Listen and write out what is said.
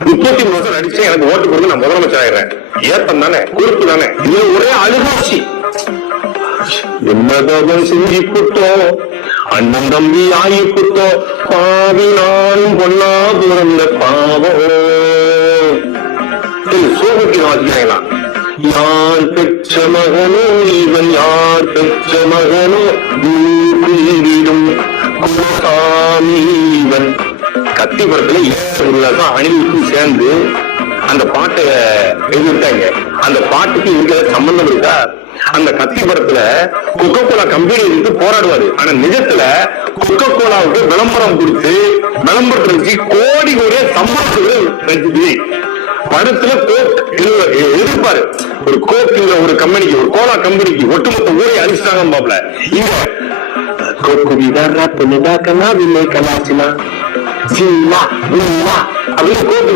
33 வருஷம் நடிச்சு எனக்கு ஓட்டு கொடுத்து நான் முதலமைச்சர் ஆயிடுறேன். ஏத்தம் தானே, குறிப்பு தானே. இதுல ஒரே அழுகாட்சி. என்னதான் செஞ்சு புட்டோம், அண்ணன் தம்பி ஆகி புட்டோம், பாவி நானும் பொண்ணா பிறந்த பாவம். சோகத்தின் வாசிக்கலாம். யார் பெற்ற மகனோ இவன், யார் பெற்ற மகனோ வீடும் குலசாமி இவன். கத்தி படத்துல அணிவுக்கும் சேர்ந்து அந்த பாட்டை எழுதிட்டாங்க. அந்த பாட்டுக்கு இங்க சம்பந்தம் இருக்கா? அந்த கத்தி படத்துல கொக்கோ கோலா கம்பெனி இருந்து போராடுவாரு. ஆனா நிஜத்துல கொக்கோ கோலாவுக்கு விளம்பரம் கொடுத்து விளம்பரத்தை வச்சு கோடி கோடியா சம்பாதிச்சு படத்துல எதிர்ப்பாரு. ஒரு கோக்குல ஒரு கம்பெனிக்கு, ஒரு கோலா கம்பெனிக்கு ஒட்டுமொத்த ஊரை அழிச்சிட்டாங்க பாப்ல. இங்க கோக்குவிதா பொண்ணுதா கண்ணா வில்லை கலாச்சினா அப்படின்னு கோக்கு